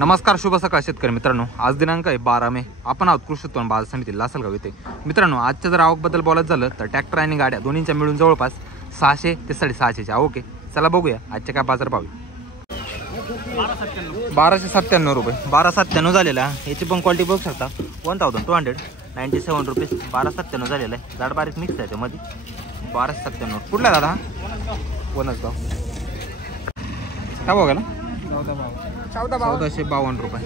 नमस्कार, शुभ सकाळ शेतकरी मित्रांनो. आज दिनांक आहे 12 मे. आपण आहोत कृषी उत्पन्न बाजार समिती लासलगाव येथे. मित्रांनो, आजच्या जर आवकबद्दल बोलायचं झालं तर ट्रॅक्टर आणि गाड्या दोन्हींच्या मिळून जवळपास 600 ते 650ची आवक आहे. चला बघूया आजचे काय बाजार भाव. 1297 रुपये, 1297 झालेला आहे. याची पण क्वालिटी बघू शकता, 1297 रुपीज. 1297 झालेला आहे. जाड बारीक मिक्स आहे त्यामध्ये. 1297. कुठला दादा? कोणच गाव काय बघायला? 1452 रुपये.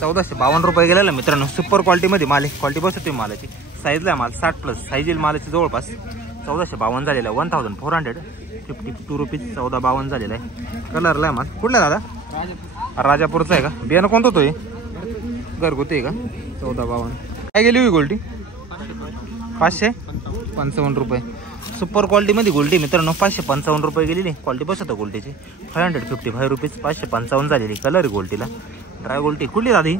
1452 रुपये गेलेला मित्रांनो. सुपर क्वालिटीमध्ये माल आहे. क्वालिटी बसत तुम्ही मालाची. साईजला माल 60+ साईज येईल मालाची. जवळपास 1452 झालेला आहे. 1452 रुपीज. 1452 झालेला आहे. कलरला आहे माल. कुठला दादा? राजापूरचा आहे का? बियाणं कोणतं तो आहे? घरगुती आहे का? 1452. काय गेली हुई गोल्टी? 555 रुपये. सुपर क्वालिटीमध्ये गोल्टी मित्रांनो. 555 रुपये गेलेली. क्वालिटी बसत गोल्टीची. 555 रुपीज. 555 झालेली. कलर गोल्टीला ड्राय गोल्टी. कुठली दादी?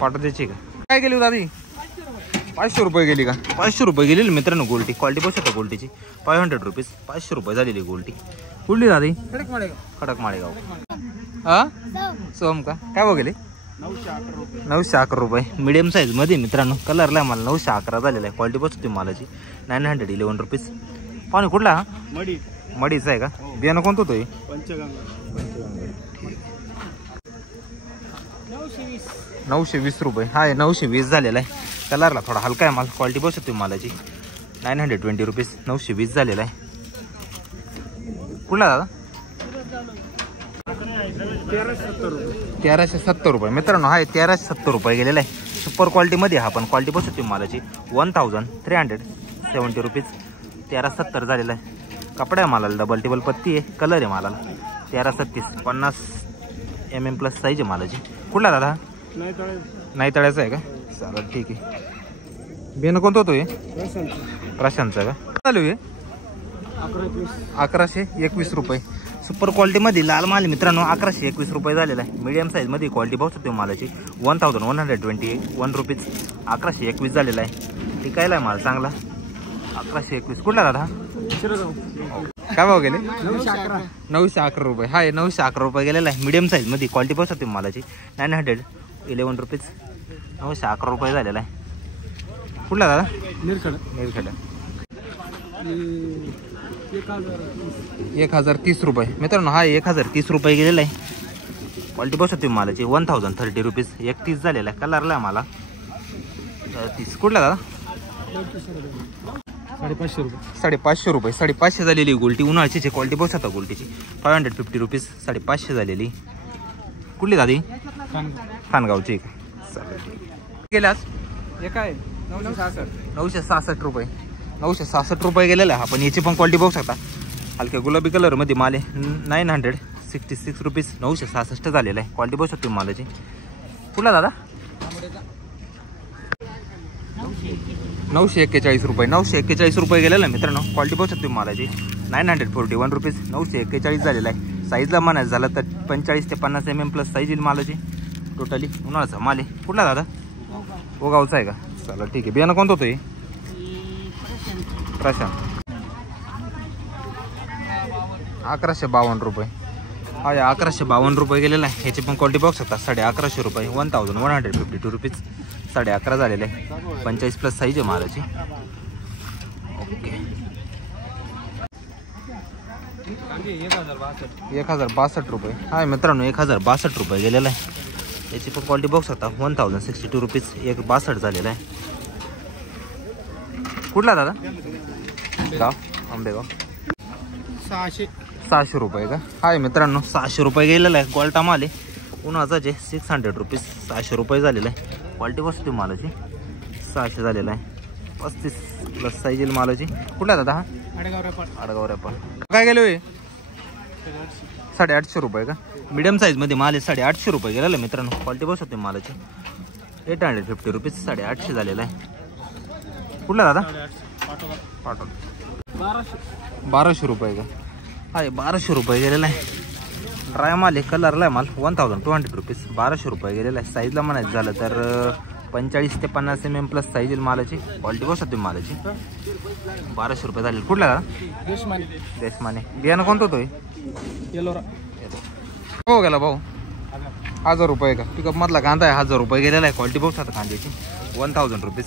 पाटोद्याची का? काय गेली दादी? 500 रुपये गेली का? 500 रुपये गेलेली मित्रांनो गोल्टी. क्वालिटी बसत गोल्टीची. 500 रुपीज. 500 रुपये झालेली गोल्टी. कुठली दादी? खडक माळेगाव. हा सोम का? काय बघेले? 911 रुपये. मीडियम साईज मध्ये मित्रांनो. कलरला मला 911 झालेला आहे. क्वालिटी बसते मालाची. 911 रुपीज. पाणी कुठला? मडीचा आहे का? बियाणं कोणतं तो? 920 रुपये. हा 920 झालेला आहे. कलरला थोडा हलका आहे माल. क्वालिटी बसते मालाची. 920 रुपीज. 920 झालेला आहे. कुठला दादा? 1370 रुपये मित्रांनो. हा 1370 रुपये गेलेला आहे. सुपर क्वालिटीमध्ये हा पण क्वालिटी बसते मालाची. 1370 रुपीज. 1370 झालेला आहे. कपडा आहे मालाला. डबल टेबल पत्ती आहे. कलर आहे मालाला. 1337. 50 mm प्लस साईज आहे मालाची. कुठला दादा? नाही तळ्याचा आहे का? चालेल ठीक आहे. बियाणं कोणतं होतो? प्रशांतचा का? चालू आहे. 1121 रुपये. सुपर क्वालिटीमध्ये लाल माल मित्रांनो. 1121 रुपये झालेला आहे. मीडियम साईजमध्ये क्वालिटी बघतो मालाची. 1121 रुपीज. 1121 झालेला आहे. टिकायला आहे माल चांगला. 1121. कुठला दादा? काय भाव गेले? 911 रुपये. हा 911 रुपये गेलेला आहे. मीडियम साईजमध्ये क्वालिटी बघतो मालाची. 911 रुपीज. 911 रुपये झालेला आहे. कुठला दादा? निरखेडा. 1030 रुपये मित्रांनो. हा 1030 रुपये गेलेला आहे. क्वालिटी बसत मालाची. 1030 रुपीज. 31 झालेला आहे. कलरला आहे मला 30. कुठला दादा? 550 रुपये. 550 झालेली गोल्टी. उन्हाळ्याची क्वालिटी बसत गोल्टीची. 550 रुपीज. 550 झालेली. कुठली दादी? खानगावची. गेल्यास काय? 966 रुपये. 966 रुपये गेलेला आहे. आपण याची पण क्वालिटी बघू शकता. हलक्या गुलाबी कलर मध्ये माल आहे. 966 रुपीज. 966 झालेला आहे. क्वालिटी बघू शकतो मालाची. कुठला दादा? 941 रुपये. 941 रुपये गेलेला आहे मित्रांनो. क्वालिटी बघू शकतो मालाची. 941 रुपीज. 941 झालेला आहे. साईजला म्हणायचं झालं तर 45 ते 50 mm प्लस साईज येईल मालाची. टोटली उन्हाळ्याचा माल आहे. कुठला दादा? ओगावचा आहे का? चला ठीक आहे. बियाणं कोणतं होतं? प्रशांत. 1152 रुपये. हा 1152 रुपये गेलेला आहे. ह्याची पण क्वालिटी बघू शकता. 1150 रुपये. 1152 रुपीज. 11.5 झालेले आहे. 45 प्लस साईज आहे मालाची. ओके. 1062 रुपये. हा मित्रांनो 1062 रुपये गेलेला आहे. याची पण क्वालिटी बघू शकता. 1062 रुपीज. 162 झालेला आहे. कुठला दादा? गाव आंबेगाव. 600 रुपये का? हाय मित्रांनो 600 रुपये गेलेला आहे. क्वालिटा माल आहे. उन्हाचा 600 रुपीज. 600 रुपये झालेला आहे. क्वालिटी बसते मालाची. 600 झालेला आहे. 35 प्लस साईज येईल मालाची. कुठला दादा? हा आडगाव रेपण. काय गेलो? 850 रुपये का? मीडियम साईजमध्ये माल आहे. 850 रुपये गेलेला आहे मित्रांनो. क्वालिटी बसते मालाची. 850 रुपीज. 850 झालेला आहे. कुठला दादा? पाटोल. 1200 रुपये का? हा 1200 रुपये गेलेला आहे. ड्राय माल आहे. कलरला आहे माल. 1200 रुपीज. 1200 रुपये गेलेला आहे. साईजला म्हणायचं झालं तर 45 ते 50 mm प्लस साईज येईल मालाची. क्वालिटी बसते मालाची. 1200 रुपये झाले. कुठला दादा? देशमाने. बियाणं कोणतं होतं? येलोरा. हो गेला भाऊ. 1000 रुपये का पिकअप मधला कांदा आहे. 1000 रुपये गेलेला आहे. क्वालिटी बघू शकता कांद्याची 1000 रुपीज.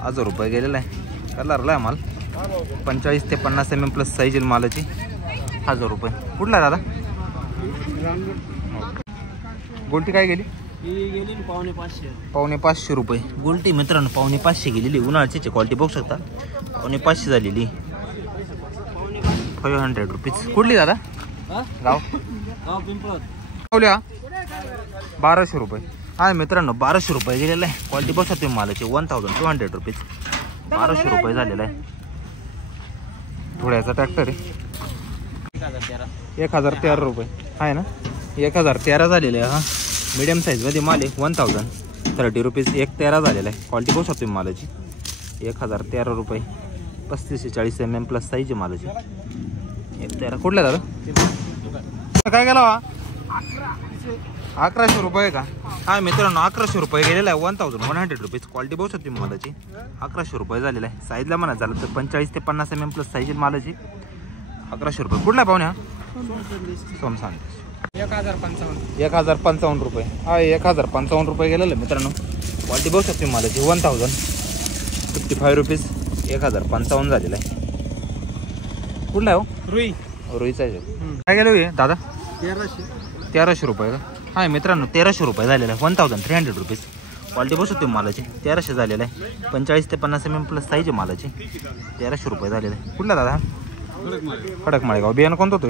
1000 रुपये गेलेला आहे. कलरला आहे माल. 45 ते 50 mm प्लस साईज मालाची. 1000 रुपये. कुठला आहे दादा? गोल्टी काय गेली? पावणे 500 रुपये गोल्टी मित्रांनो. पावणे 500 गेलेली. उन्हाळ्याची क्वालिटी बघू शकता. पावणे 500 झालेली. 500 रुपीज. कुठली दादा? गाव पिंपळा. 1200 रुपये. हा मित्रांनो 1200 रुपये गेलेला आहे. क्वालिटी बघू शकता मालाची. 1200 रुपीज. 1200 रुपये झालेला आहे. थोड्याचा ट्रॅक्टर आहे. 1013 रुपये आहे ना. 1013 झालेले आहे. हा मीडियम साईजमध्ये माल आहे. 1030 रुपीज. 113 झालेला आहे. क्वालिटी बघू शकतो मालाची. 1013 रुपये. 35 ते 40 mm प्लस साईज मालाची. 113. कुठला दादा? काय गेला वा? 1100 रुपये का? हा मित्रांनो 1100 रुपये गेलेला आहे. 1100 रुपीज. क्वालिटी बघू शकतो मालाची. 1100 रुपये झालेला आहे. साईजला म्हणा झालं तर 45 ते 50 mm प्लस साईज मालाची. 1100 रुपये. कुठला पाहुण्या? सोमसान. 1055 रुपये. हा 1055 रुपये गेलेलं आहे मित्रांनो. क्वालिटी बघू शकतो मालाची. 1055 रुपीज. 1055 झालेला आहे. कुठला आहे हो? रुईचा आहे. काय गेलो आहे दादा? 1300 रुपये का? हा मित्रांनो 1300 रुपये झालेला आहे. 1300 रुपीज. क्वालिटी बघू शकतो मालाची. 1300 झालेला आहे. 45 ते 50 mm प्लस साईज मालाची. 1300 रुपये झालेला आहे. कुठला दादा? खडक माळेगाव. बियाणं कोणतं होतं?